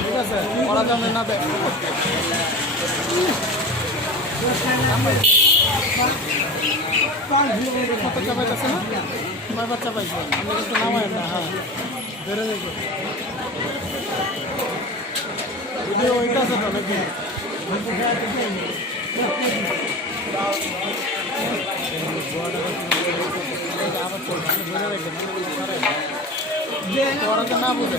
ঠিক আছে ওরা দামে না দেয় বাচ্চা পাইতেছে না তোমার বাচ্চা পাইছে আমি কিন্তু নামাই না হ্যাঁ বেড়ে দেখো ভিডিও ওইটাছে তো নাকি ওরা তো না বুঝে